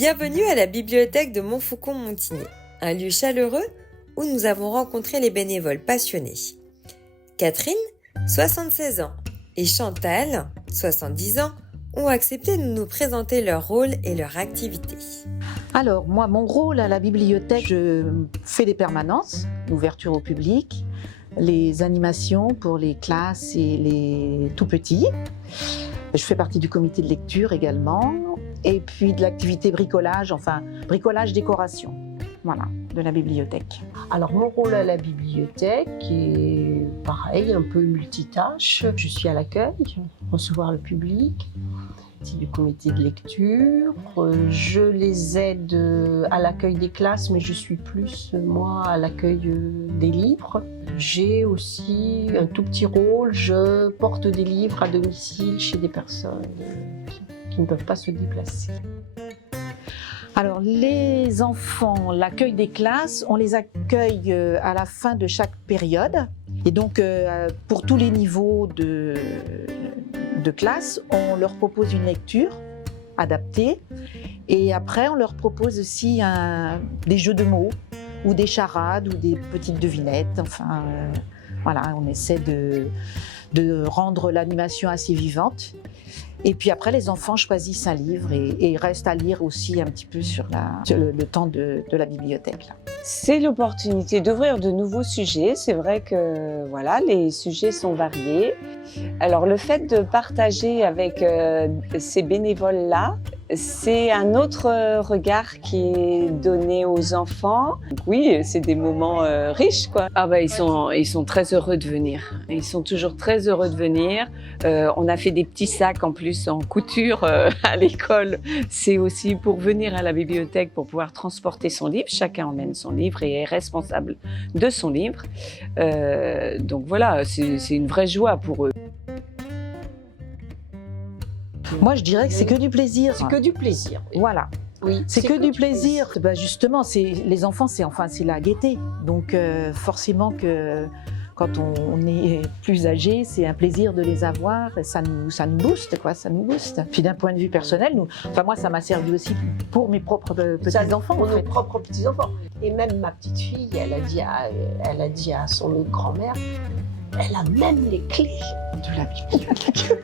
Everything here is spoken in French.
Bienvenue à la bibliothèque de Montfaucon-Montigny, un lieu chaleureux où nous avons rencontré les bénévoles passionnés. Catherine, 76 ans, et Chantal, 70 ans, ont accepté de nous présenter leur rôle et leur activité. Alors, moi, mon rôle à la bibliothèque, je fais des permanences, l'ouverture au public, les animations pour les classes et les tout-petits. Je fais partie du comité de lecture également, et puis de l'activité bricolage, enfin, bricolage-décoration, voilà, de la bibliothèque. Alors, mon rôle à la bibliothèque est pareil, un peu multitâche. Je suis à l'accueil, recevoir le public. C'est du comité de lecture. Je les aide à l'accueil des classes, mais je suis plus, moi, à l'accueil des livres. J'ai aussi un tout petit rôle. Je porte des livres à domicile chez des personnes qui ne peuvent pas se déplacer. Alors, les enfants, l'accueil des classes, on les accueille à la fin de chaque période. Et donc, pour tous les niveaux de classe, on leur propose une lecture adaptée. Et après, on leur propose aussi des jeux de mots ou des charades ou des petites devinettes. Enfin, voilà, on essaie de rendre l'animation assez vivante. Et puis après, les enfants choisissent un livre et restent à lire aussi un petit peu sur le temps de la bibliothèque. Là. C'est l'opportunité d'ouvrir de nouveaux sujets. C'est vrai que voilà, les sujets sont variés. Alors le fait de partager avec ces bénévoles-là, c'est un autre regard qui est donné aux enfants. Oui, c'est des moments riches, quoi. Ah bah ils sont très heureux de venir. Ils sont toujours très heureux de venir. On a fait des petits sacs en plus en couture à l'école. C'est aussi pour venir à la bibliothèque pour pouvoir transporter son livre. Chacun emmène son livre et est responsable de son livre. Donc voilà, c'est une vraie joie pour eux. Moi, je dirais que c'est que du plaisir. C'est que du plaisir. Voilà. Oui, c'est que du plaisir. Bah justement, les enfants, c'est la gaieté. Donc forcément que quand on est plus âgé, c'est un plaisir de les avoir. Et ça nous booste, quoi. Ça nous booste. Puis d'un point de vue personnel, moi, ça m'a servi aussi pour mes propres petits-enfants. Pour nos propres petits-enfants. Et même ma petite fille, elle a dit à son autre grand-mère, elle a même les clés de la bibliothèque.